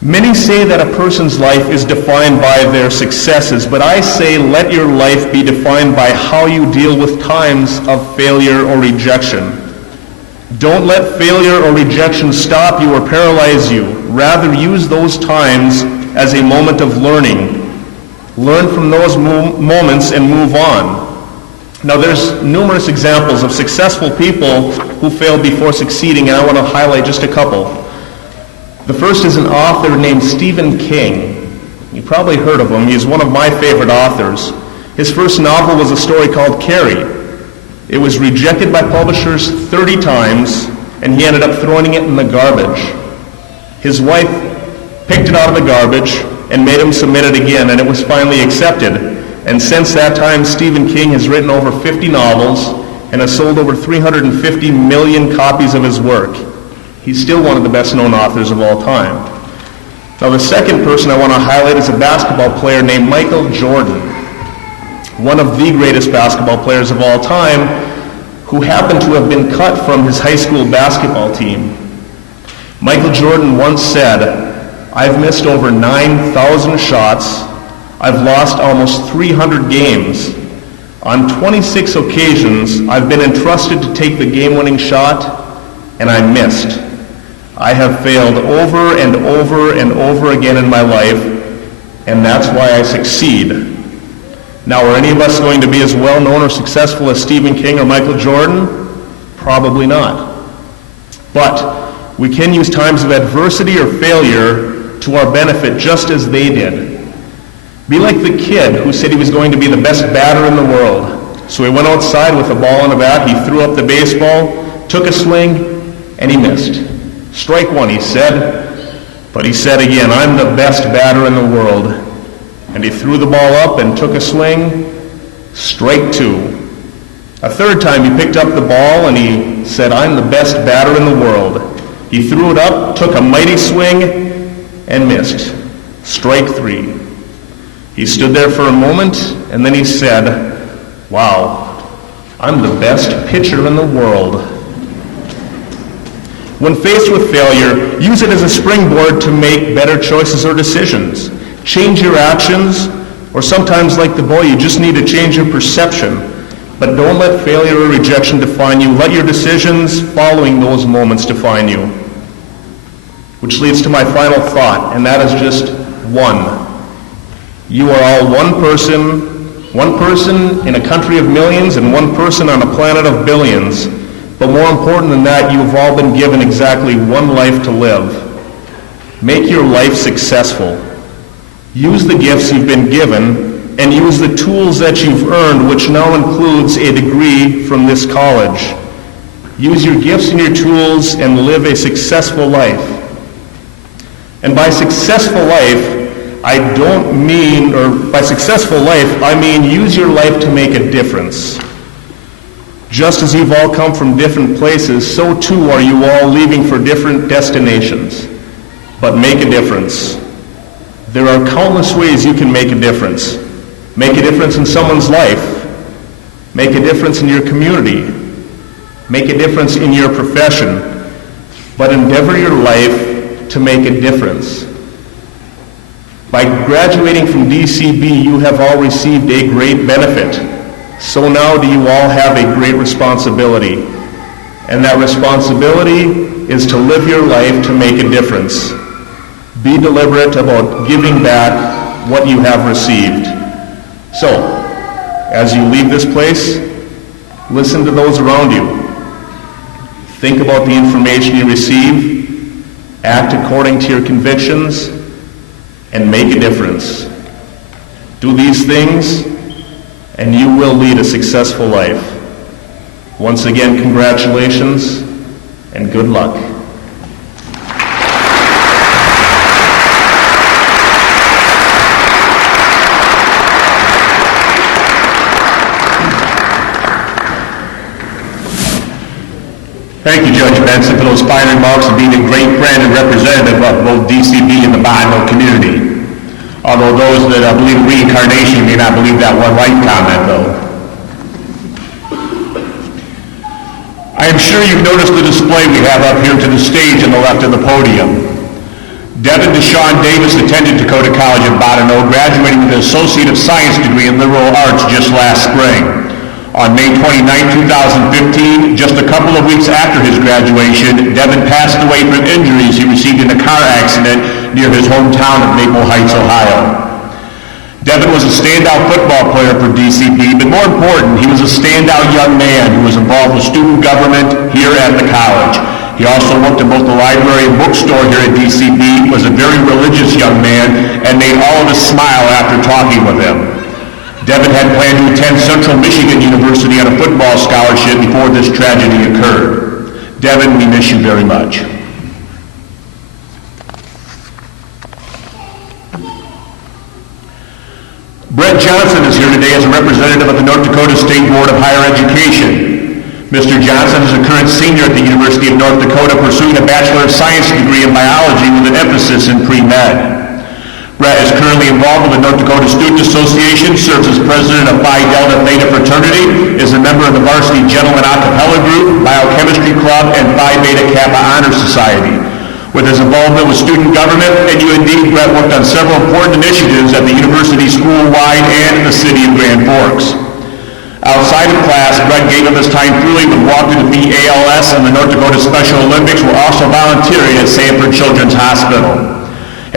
Many say that a person's life is defined by their successes, but I say let your life be defined by how you deal with times of failure or rejection. Don't let failure or rejection stop you or paralyze you. Rather, use those times as a moment of learning. Learn from those moments and move on. Now, there's numerous examples of successful people who failed before succeeding, and I want to highlight just a couple. The first is an author named Stephen King. You probably heard of him. He's one of my favorite authors. His first novel was a story called Carrie. It was rejected by publishers 30 times, and he ended up throwing it in the garbage. His wife picked it out of the garbage and made him submit it again, and it was finally accepted. And since that time, Stephen King has written over 50 novels and has sold over 350 million copies of his work. He's still one of the best-known authors of all time. Now, the second person I want to highlight is a basketball player named Michael Jordan, one of the greatest basketball players of all time, who happened to have been cut from his high school basketball team. Michael Jordan once said, "I've missed over 9,000 shots. I've lost almost 300 games. On 26 occasions, I've been entrusted to take the game-winning shot, and I missed. I have failed over and over and over again in my life, and that's why I succeed." Now, are any of us going to be as well-known or successful as Stephen King or Michael Jordan? Probably not. But we can use times of adversity or failure to our benefit just as they did. Be like the kid who said he was going to be the best batter in the world. So he went outside with a ball and a bat, he threw up the baseball, took a swing, and he missed. "Strike one," he said. But he said again, "I'm the best batter in the world." And he threw the ball up and took a swing. Strike two. A third time he picked up the ball and he said, "I'm the best batter in the world." He threw it up, took a mighty swing, and missed. Strike three. He stood there for a moment, and then he said, "Wow, I'm the best pitcher in the world." When faced with failure, use it as a springboard to make better choices or decisions. Change your actions, or sometimes like the boy, you just need to change your perception. But don't let failure or rejection define you. Let your decisions following those moments define you. Which leads to my final thought, and that is just one. You are all one person in a country of millions and one person on a planet of billions. But more important than that, you have all been given exactly one life to live. Make your life successful. Use the gifts you've been given and use the tools that you've earned, which now includes a degree from this college. Use your gifts and your tools and live a successful life. And by successful life, I mean use your life to make a difference. Just as you've all come from different places, so too are you all leaving for different destinations. But make a difference. There are countless ways you can make a difference. Make a difference in someone's life. Make a difference in your community. Make a difference in your profession. But endeavor your life to make a difference. By graduating from DCB, you have all received a great benefit. So now do you all have a great responsibility. And that responsibility is to live your life to make a difference. Be deliberate about giving back what you have received. So, as you leave this place, listen to those around you. Think about the information you receive, act according to your convictions, and make a difference. Do these things, and you will lead a successful life. Once again, congratulations, and good luck. Thank you, Judge Benson, for those fine remarks and being a great friend and representative of both DCB and the Bottineau community. Although those that believe in reincarnation may not believe that one right comment, though. I am sure you've noticed the display we have up here to the stage on the left of the podium. Devin Deshawn Davis attended Dakota College in Bottineau, graduating with an Associate of Science degree in Liberal Arts just last spring. On May 29, 2015, just a couple of weeks after his graduation, Devin passed away from injuries he received in a car accident near his hometown of Maple Heights, Ohio. Devin was a standout football player for DCB, but more important, he was a standout young man who was involved with student government here at the college. He also worked in both the library and bookstore here at DCB, was a very religious young man, and made all of us smile after talking with him. Devin had planned to attend Central Michigan University on a football scholarship before this tragedy occurred. Devin, we miss you very much. Brett Johnson is here today as a representative of the North Dakota State Board of Higher Education. Mr. Johnson is a current senior at the University of North Dakota pursuing a Bachelor of Science degree in biology with an emphasis in pre-med. Brett is currently involved with the North Dakota Student Association, serves as president of Phi Delta Theta Fraternity, is a member of the Varsity Gentlemen A Cappella Group, Biochemistry Club, and Phi Beta Kappa Honor Society. With his involvement with student government and UND, Brett worked on several important initiatives at the university school-wide and in the city of Grand Forks. Outside of class, Brett gave up his time freely with Walk to Defeat ALS and the North Dakota Special Olympics, while also volunteering at Sanford Children's Hospital.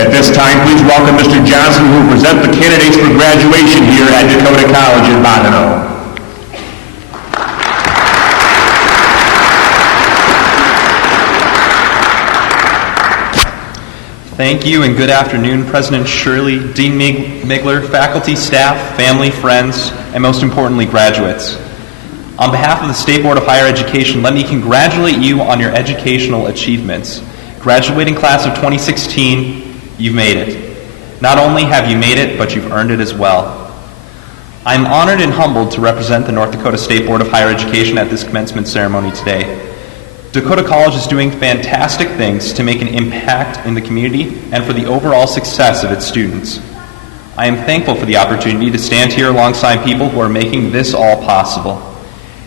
At this time, please welcome Mr. Johnson, who will present the candidates for graduation here at Dakota College in Bottineau. Thank you and good afternoon, President Shirley, Dean Migler, faculty, staff, family, friends, and most importantly, graduates. On behalf of the State Board of Higher Education, let me congratulate you on your educational achievements. Graduating class of 2016, you've made it. Not only have you made it, but you've earned it as well. I'm honored and humbled to represent the North Dakota State Board of Higher Education at this commencement ceremony today. Dakota College is doing fantastic things to make an impact in the community and for the overall success of its students. I am thankful for the opportunity to stand here alongside people who are making this all possible.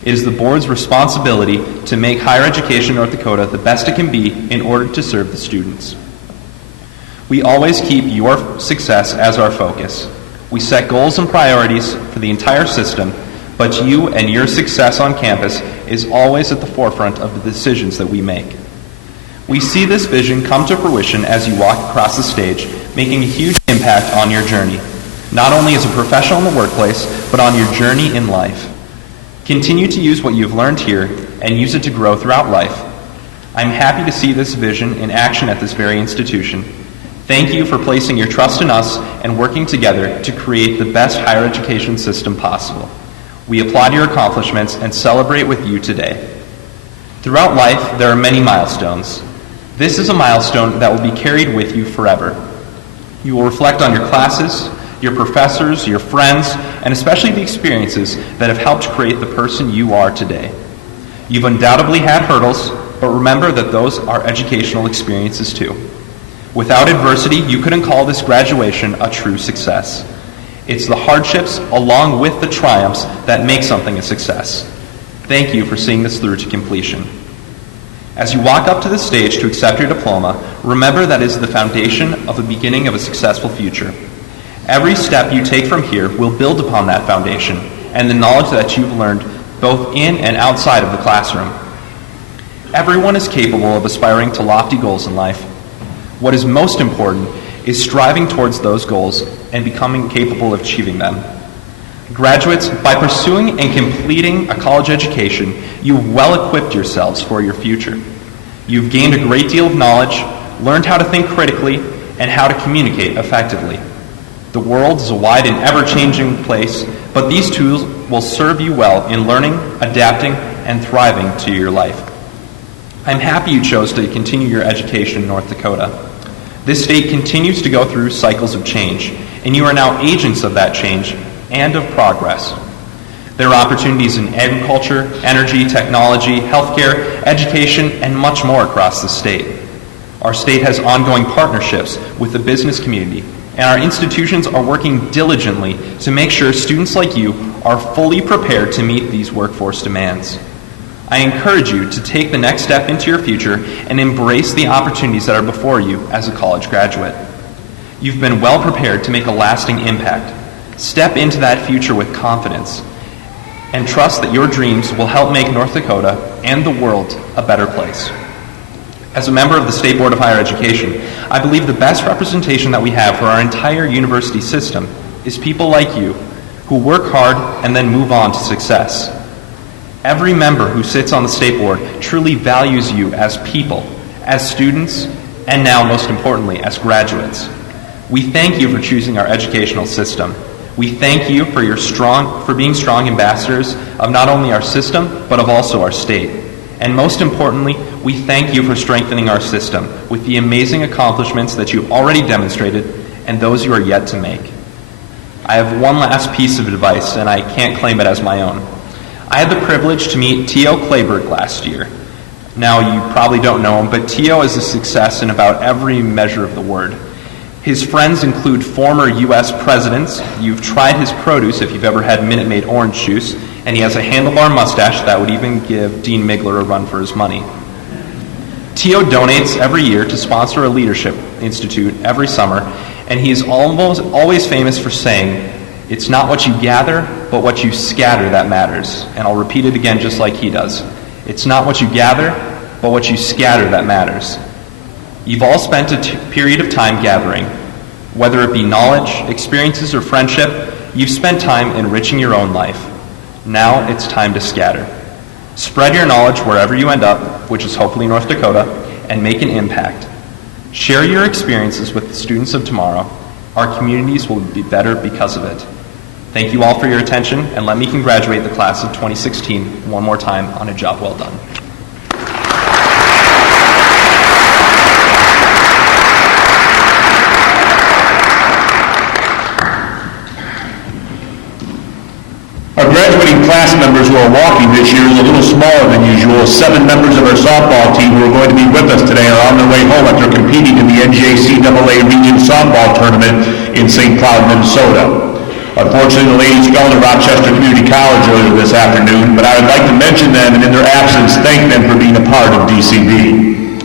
It is the board's responsibility to make higher education in North Dakota the best it can be in order to serve the students. We always keep your success as our focus. We set goals and priorities for the entire system, but you and your success on campus is always at the forefront of the decisions that we make. We see this vision come to fruition as you walk across the stage, making a huge impact on your journey, not only as a professional in the workplace, but on your journey in life. Continue to use what you've learned here and use it to grow throughout life. I'm happy to see this vision in action at this very institution. Thank you for placing your trust in us and working together to create the best higher education system possible. We applaud your accomplishments and celebrate with you today. Throughout life, there are many milestones. This is a milestone that will be carried with you forever. You will reflect on your classes, your professors, your friends, and especially the experiences that have helped create the person you are today. You've undoubtedly had hurdles, but remember that those are educational experiences too. Without adversity, you couldn't call this graduation a true success. It's the hardships along with the triumphs that make something a success. Thank you for seeing this through to completion. As you walk up to the stage to accept your diploma, remember that is the foundation of the beginning of a successful future. Every step you take from here will build upon that foundation and the knowledge that you've learned both in and outside of the classroom. Everyone is capable of aspiring to lofty goals in life. What is most important is striving towards those goals and becoming capable of achieving them. Graduates, by pursuing and completing a college education, you've well equipped yourselves for your future. You've gained a great deal of knowledge, learned how to think critically, and how to communicate effectively. The world is a wide and ever-changing place, but these tools will serve you well in learning, adapting, and thriving to your life. I'm happy you chose to continue your education in North Dakota. This state continues to go through cycles of change, and you are now agents of that change and of progress. There are opportunities in agriculture, energy, technology, healthcare, education, and much more across the state. Our state has ongoing partnerships with the business community, and our institutions are working diligently to make sure students like you are fully prepared to meet these workforce demands. I encourage you to take the next step into your future and embrace the opportunities that are before you as a college graduate. You've been well prepared to make a lasting impact. Step into that future with confidence and trust that your dreams will help make North Dakota and the world a better place. As a member of the State Board of Higher Education, I believe the best representation that we have for our entire university system is people like you who work hard and then move on to success. Every member who sits on the State Board truly values you as people, as students, and now, most importantly, as graduates. We thank you for choosing our educational system. We thank you for being strong ambassadors of not only our system, but of also our state. And most importantly, we thank you for strengthening our system with the amazing accomplishments that you've already demonstrated and those you are yet to make. I have one last piece of advice, and I can't claim it as my own. I had the privilege to meet T.O. Clayberg last year. Now, you probably don't know him, but T.O. is a success in about every measure of the word. His friends include former U.S. presidents. You've tried his produce if you've ever had Minute Maid orange juice, and he has a handlebar mustache that would even give Dean Migler a run for his money. T.O. donates every year to sponsor a leadership institute every summer, and he is always famous for saying, "It's not what you gather, but what you scatter that matters." And I'll repeat it again just like he does. It's not what you gather, but what you scatter that matters. You've all spent a period of time gathering. Whether it be knowledge, experiences, or friendship, you've spent time enriching your own life. Now it's time to scatter. Spread your knowledge wherever you end up, which is hopefully North Dakota, and make an impact. Share your experiences with the students of tomorrow. Our communities will be better because of it. Thank you all for your attention, and let me congratulate the class of 2016 one more time on a job well done. Our graduating class members who are walking this year is a little smaller than usual. 7 members of our softball team who are going to be with us today are on their way home after competing in the NJCAA Region Softball Tournament in St. Cloud, Minnesota. Unfortunately, the ladies fell to Rochester Community College earlier this afternoon, but I would like to mention them and in their absence thank them for being a part of DCB.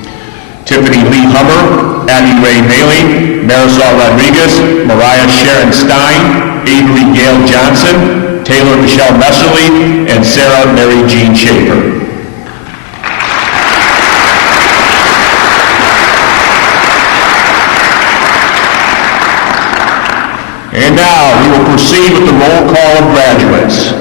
Tiffany Lee Hummer, Abby Ray Maley, Marisol Rodriguez, Mariah Sharon Stein, Avery Gail Johnson, Taylor Michelle Messerly, and Sarah Mary Jean Schaefer. And now we will proceed with the roll call of graduates.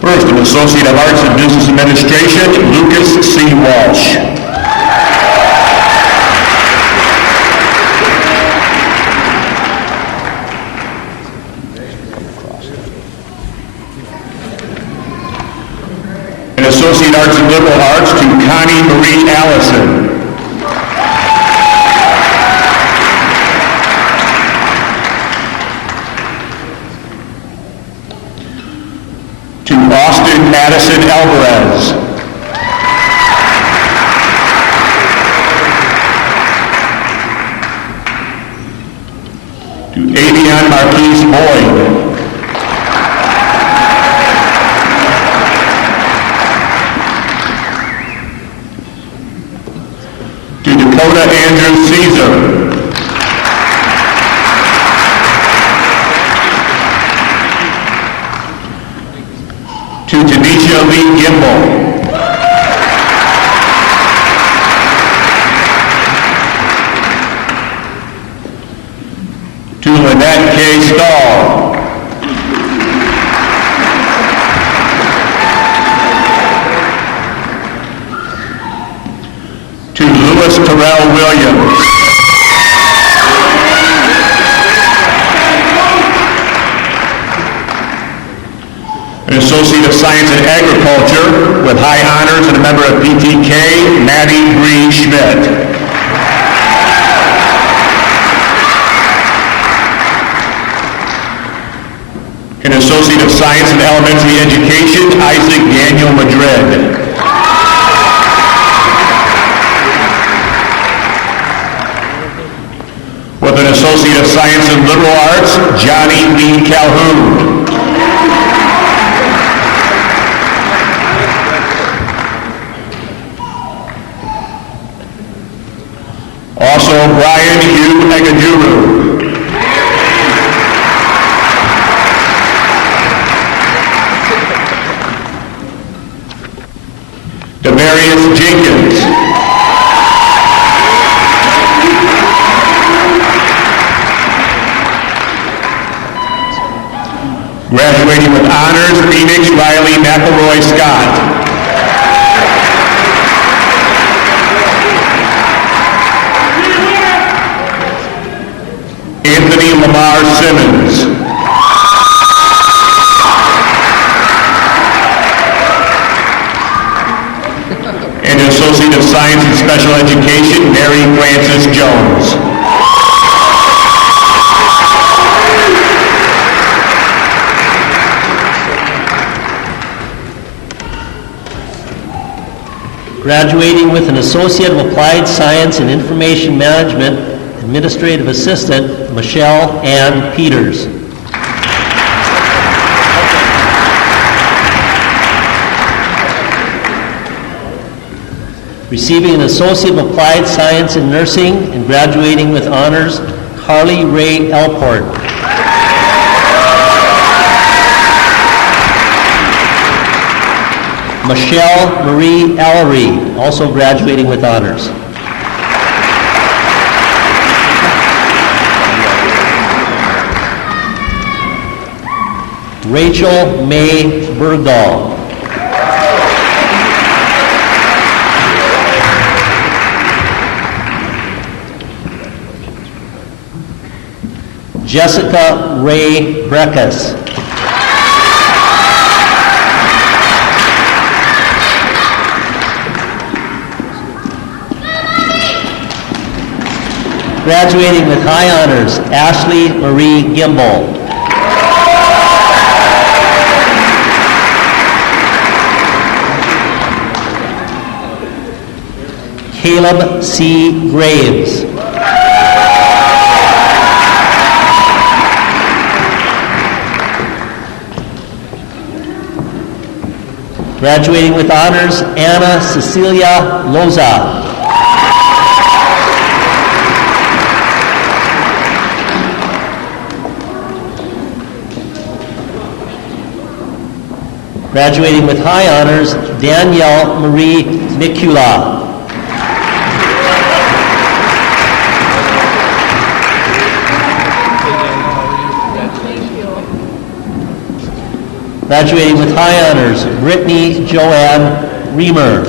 First, an Associate of Arts in Business Administration, Lucas C. Walsh. An Associate Arts in Liberal Arts to Connie Marie Allison. To Austin Madison Alvarez. To Avion Marquise Boyd. To Dakota Andrew Caesar. To Tanisha Lee Gimbel. To Lynette K. Stahl. To Louis Terrell Williams. An Associate of Science in Agriculture with high honors and a member of PTK, Maddie Bree Schmidt. An Associate of Science in Elementary Education, Isaac Daniel Madrid. With an Associate of Science in Liberal Arts, Johnny Lee Calhoun. Also, Brian Hugh Egajuru. Demarius Jenkins. Graduating with honors, Phoenix Riley McElroy Scott. Anthony Lamar Simmons. of Science and Special Education, Mary Frances Jones. Graduating with an Associate of Applied Science in Information Management, Administrative Assistant, Michelle Ann Peters. Receiving an Associate of Applied Science in Nursing and graduating with honors, Carly Ray Elport. Michelle Marie Allery, also graduating with honors. Rachel May Bergdahl. Jessica Ray Breckus. Graduating with high honors, Ashley Marie Gimbel. Caleb C. Graves. Graduating with honors, Anna Cecilia Loza. Graduating with high honors, Danielle Marie Mikula. Graduating with high honors, Brittany Joanne Reamer.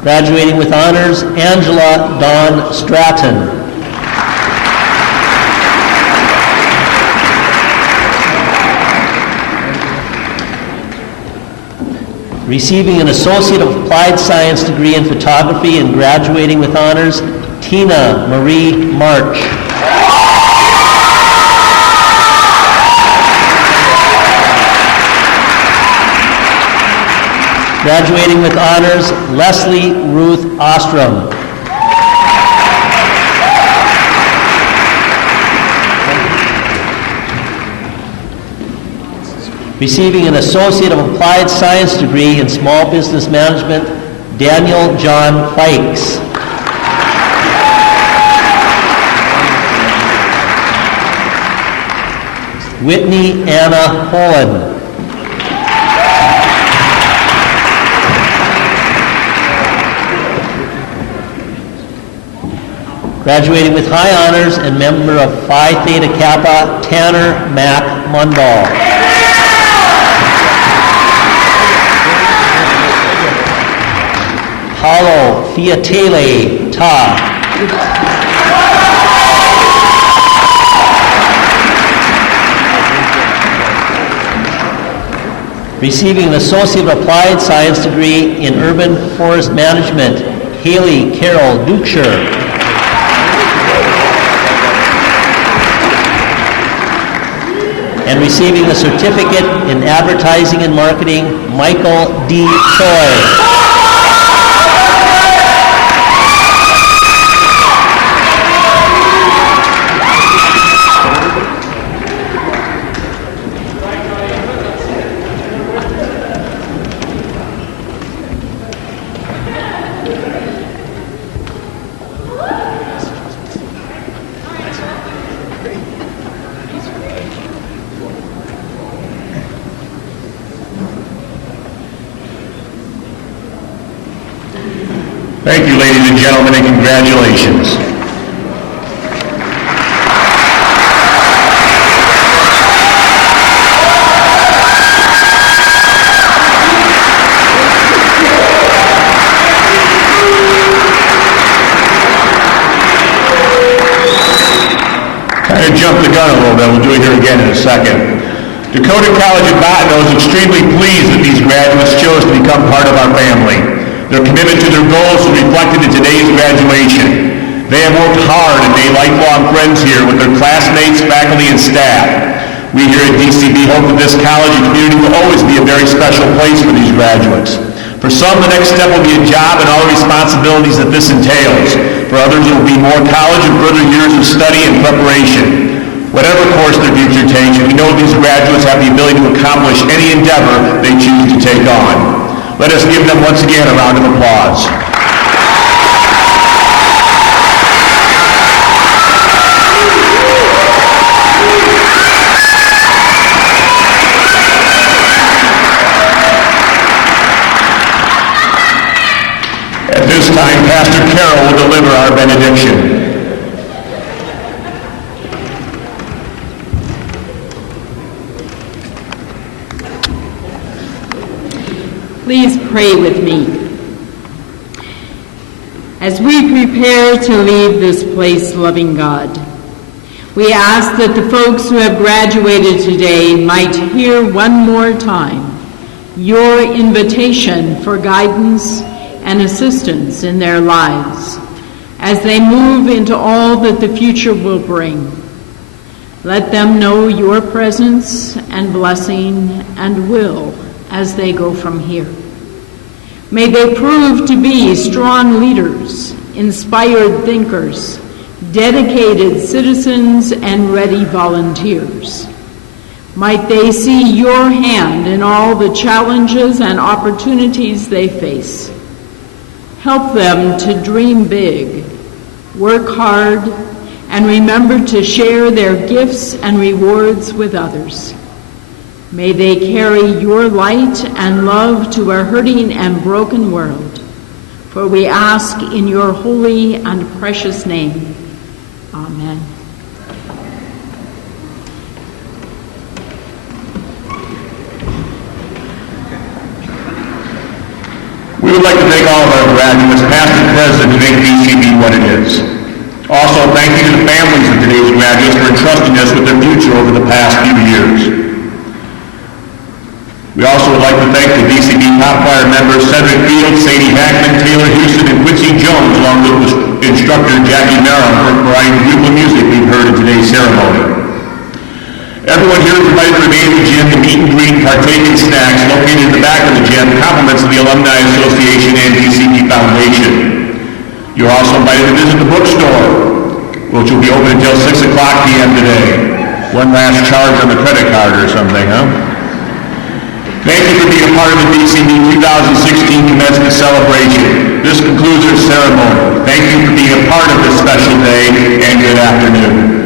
Graduating with honors, Angela Dawn Stratton. Receiving an Associate of Applied Science degree in photography and graduating with honors, Tina Marie March. Graduating with honors, Leslie Ruth Ostrom. Receiving an Associate of Applied Science degree in Small Business Management, Daniel John Fikes. Whitney Anna Holland. Graduating with high honors and member of Phi Theta Kappa, Tanner Mac Mundall. Paulo Fiatele Ta. Receiving an Associate of Applied Science degree in Urban Forest Management, Haley Carol Dukeshire. And receiving a certificate in Advertising and Marketing, Michael D. Choi. Thank you, ladies and gentlemen, and congratulations. Kind of jump jumped the gun a little bit. We'll do it here again in a second. Dakota College at Bottineau is extremely pleased that these graduates chose to become part of our family. Their commitment to their goals is reflected in today's graduation. They have worked hard and made lifelong friends here with their classmates, faculty, and staff. We here at DCB hope that this college and community will always be a very special place for these graduates. For some, the next step will be a job and all the responsibilities that this entails. For others, it will be more college and further years of study and preparation. Whatever course their future takes, we know these graduates have the ability to accomplish any endeavor they choose to take on. Let us give them once again a round of applause. At this time, Pastor Carol will deliver our benediction. Please pray with me. As we prepare to leave this place, loving God, we ask that the folks who have graduated today might hear one more time your invitation for guidance and assistance in their lives as they move into all that the future will bring. Let them know your presence and blessing and will as they go from here. May they prove to be strong leaders, inspired thinkers, dedicated citizens, and ready volunteers. Might they see your hand in all the challenges and opportunities they face. Help them to dream big, work hard, and remember to share their gifts and rewards with others. May they carry your light and love to a hurting and broken world. For we ask in your holy and precious name. Amen. We would like to thank all of our graduates, past and present, to make DCB what it is. Also, thank you to the families of today's graduates for entrusting us with their future over the past few years. We also would like to thank the DCB top choir members Cedric Fields, Sadie Hackman, Taylor Houston, and Quincy Jones, along with instructor Jackie Merrill for providing the beautiful music we've heard in today's ceremony. Everyone here is invited to remain in the gym to meet and greet and partake in snacks located in the back of the gym, compliments of the Alumni Association and DCB Foundation. You're also invited to visit the bookstore, which will be open until 6 o'clock p.m. today. One last charge on the credit card or something, huh? Thank you for being a part of the DCB 2016 commencement celebration. This concludes our ceremony. Thank you for being a part of this special day, and good afternoon.